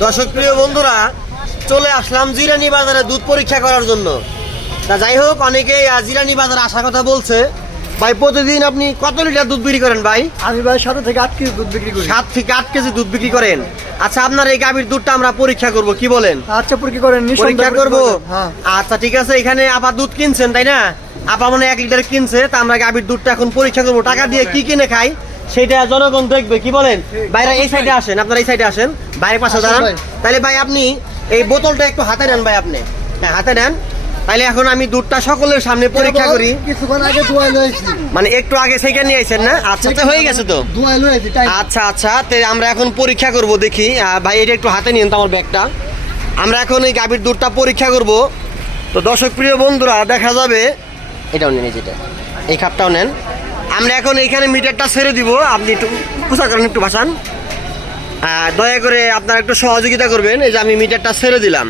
দর্শক প্রিয় বন্ধুরা চলে আসলাম জিরানি বাজারে দুধ পরীক্ষা করার জন্য। তা যাই হোক অনেকেই জিরানি বাজারে আসার কথা বলছে। ভাই প্রতিদিন আপনি কত লিটার দুধ বিক্রি করেন ভাই? আমি ভাই সাত থেকে আট কেজি দুধ বিক্রি করি। সাত থেকে আট কেজি দুধ বিক্রি করেন। আচ্ছা আপনার এই গাভীর দুধটা আমরা পরীক্ষা করব কি বলেন? আচ্ছা পরীক্ষা করেন পরীক্ষা করব? হ্যাঁ। আচ্ছা ঠিক আছে এখানে আপা দুধ কিনছেন তাই না? আপা মানে এক লিটার কিনছে তা আমরা গাভীর দুধটা এখন পরীক্ষা করব। টাকা দিয়ে কি কিনে খাই সেটা জনগণ দেখবে কি বলেন? বাইরে এই সাইডে আসেন আপনারা এই সাইডে আসেন। বাইরে পাশে দাঁড়ান তাহলে ভাই। আপনি এই বোতলটা একটু হাতে নেন ভাই আপনি। হ্যাঁ হাতে নেন। তাহলে এখন আমি দুধটা সকলের সামনে পরীক্ষা করি। কিছুক্ষণ আগে মানে একটু আগে থেকে নিয়ে আইছেন না? আচ্ছা আচ্ছা হয়ে গেছে তো? আচ্ছা আচ্ছা তে আমরা এখন পরীক্ষা করব দেখি। ভাই এটা একটু হাতে নিন তো আমার ব্যাগটা। আমরা এখন এই গাভীর দুধটা পরীক্ষা করব। তো দর্শক প্রিয় বন্ধুরা দেখা যাবে। এটাও নেন যেটা। এই খাপটাও নেন। আমরা এখন এইখানে মিটারটা ছেড়ে দিব। আপনি একটু পোশাক করেন একটু ভাসান। দয়া করে আপনারা একটু সহযোগিতা করবেন। এই যে আমি মিটারটা ছেড়ে দিলাম।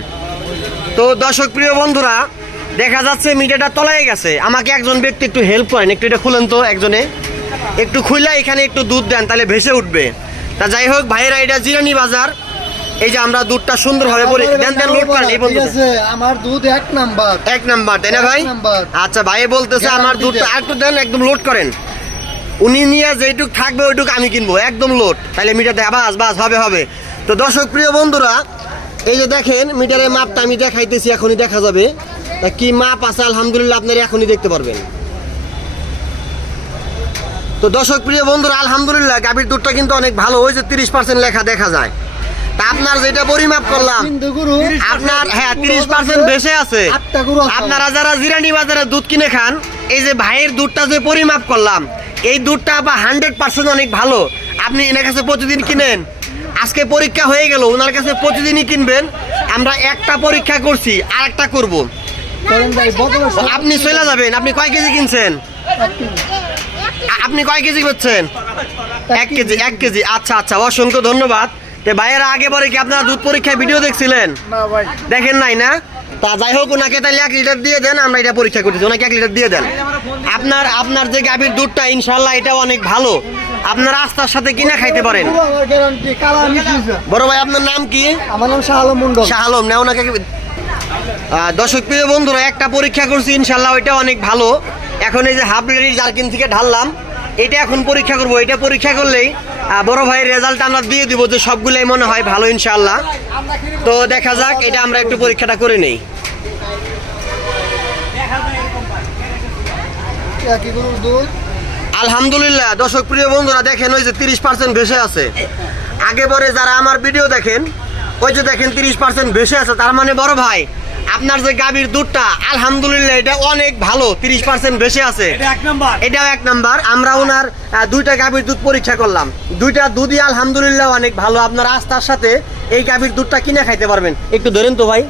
তো দর্শক প্রিয় বন্ধুরা দেখা যাচ্ছে মিটারটা তলায় গেছে। আমাকে একজন ব্যক্তি একটু হেল্প করেন। একটু এটা খুলেন তো একজনে। একটু খুললে এখানে একটু দুধ দেন তাহলে ভেসে উঠবে। তা যাই হোক ভাইয়েরা এটা জিরানি বাজার। এই যে আমরা দুধটা সুন্দরভাবে পরে দেন দেন লোড করেন এই বন্ধু আমার দুধ এক নাম্বার। এক নাম্বার তাই না ভাই? আচ্ছা ভাই বলতেছে আমার দুধটা। একটু দেন একদম লোড করেন। উনি নিয়ে যেটুক থাকবে ওইটুক আমি কিনবো। একদম লোড। তাহলে মিটার দেখা বাস বাস হবে হবে। তো দর্শক প্রিয় বন্ধুরা এই যে দেখেন মিটারের মাপটা আমি দেখাইতেছি এখনই দেখা যাবে। তা কি মাপ আছে? আলহামদুলিল্লাহ আপনারা এখনই দেখতে পারবেন। তো দর্শক প্রিয় বন্ধুরা আলহামদুলিল্লাহ গাভীর দুধটা কিন্তু অনেক ভালো। হয়েছে তিরিশ পার্সেন্ট লেখা দেখা যায়। তা আপনার যেটা পরিমাপ করলাম আপনার হ্যাঁ তিরিশ পার্সেন্ট বেশি আছে। আপনারা যারা জিরানি বাজারে দুধ কিনে খান এই যে ভাইয়ের দুধটা যে পরিমাপ করলাম এই দুধটা আবার হান্ড্রেড পার্সেন্ট অনেক ভালো। আপনি এনার কাছে প্রতিদিন কিনেন। আজকে পরীক্ষা হয়ে গেল ওনার কাছে প্রতিদিনই কিনবেন। আমরা একটা পরীক্ষা করছি আর একটা করব। করেন ভাই বদল আপনি চলে যাবেন আপনি কয় কেজি কিনছেন? আপনি কয় কেজি করছেন? এক কেজি। এক কেজি। আচ্ছা আচ্ছা অসংখ্য ধন্যবাদ। তে ভাইয়েরা আগে পরে কি আপনারা দুধ পরীক্ষায় ভিডিও দেখছিলেন? দেখেন নাই না? তা যাই হোক ওনাকে তাহলে এক লিটার দিয়ে দেন আমরা এটা পরীক্ষা করতেছি। ওনাকে এক লিটার দিয়ে দেন। আপনার আপনার যে গাভীর দুধটা ইনশাল্লাহ এটা অনেক ভালো। আপনার আস্থার সাথে কিনা খাইতে পারেন। বড় ভাই আপনার নাম কি? আমার নাম শাহ আলম মন্ডল শাহ আলম। না ওনাকে দর্শক প্রিয় বন্ধুরা একটা পরীক্ষা করছি ইনশাল্লাহ ওইটা অনেক ভালো। এখন এই যে হাফ লিটার জার্কিন থেকে ঢাললাম এটা এখন পরীক্ষা করব। এটা পরীক্ষা করলেই বড় ভাইয়ের রেজাল্ট আমরা দিয়ে দিব যে সবগুলোই মনে হয় ভালো ইনশাল্লাহ তো দেখা যাক, এটা আমরা একটু পরীক্ষাটা করে নেই। আলহামদুলিল্লাহ, দর্শক প্রিয় বন্ধুরা, দেখেন ওই যে তিরিশ পার্সেন্ট ভেসে আছে। আগে পরে যারা আমার ভিডিও দেখেন, ওই যে দেখেন তিরিশ পার্সেন্ট ভেসে আছে, তার মানে বড় ভাই। আপনার যে গাভীর দুধটা আলহামদুলিল্লাহ এটা অনেক ভালো তিরিশ পার্সেন্ট বেশি আছে। এটাও এক নাম্বার। আমরা ওনার দুইটা গাভীর দুধ পরীক্ষা করলাম। দুইটা দুধই আলহামদুলিল্লাহ অনেক ভালো। আপনার আস্থার সাথে এই গাভীর দুধটা কিনে খাইতে পারবেন। একটু ধরেন তো ভাই।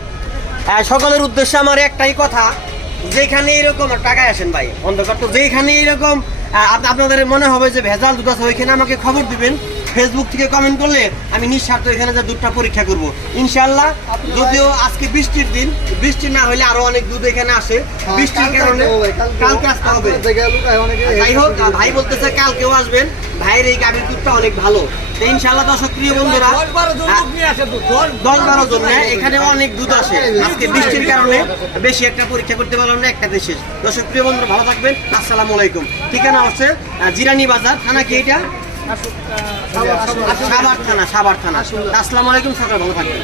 সকলের উদ্দেশ্যে আমার একটাই কথা যেখানে এরকম টাকায় আসেন ভাই অন্ধকার। তো যেখানে এরকম আপনাদের মনে হবে যে ভেজাল দুধ আছে ওইখানে আমাকে খবর দিবেন। ফেসবুক থেকে কমেন্ট করলে আমি নিঃস্বার্থ এখানে যে দুধটা পরীক্ষা করব। ইনশাল্লাহ যদিও আজকে বৃষ্টির দিন বৃষ্টি না হলে আরও অনেক দুধ এখানে আসে। বৃষ্টির কারণে কালকে আসতে হবে। যাই হোক ভাই বলতেছে কালকেও আসবেন। ভাইয়ের এই গাভীর দুধটা অনেক ভালো। ইনশাল্লাহ দর্শক প্রিয় বন্ধুরা দশ বারো জন হ্যাঁ, এখানে অনেক দুধ আসে। আজকে বৃষ্টির কারণে বেশি একটা পরীক্ষা করতে পারলাম না একটাতে শেষ দর্শক প্রিয় বন্ধুরা ভালো থাকবেন। আসসালামু আলাইকুম। ঠিকানা হচ্ছে জিরানি বাজার। থানা কি এটা? সাবার থানা। সাবার থানা আসসালামু আলাইকুম সকাল ভালো থাকবেন।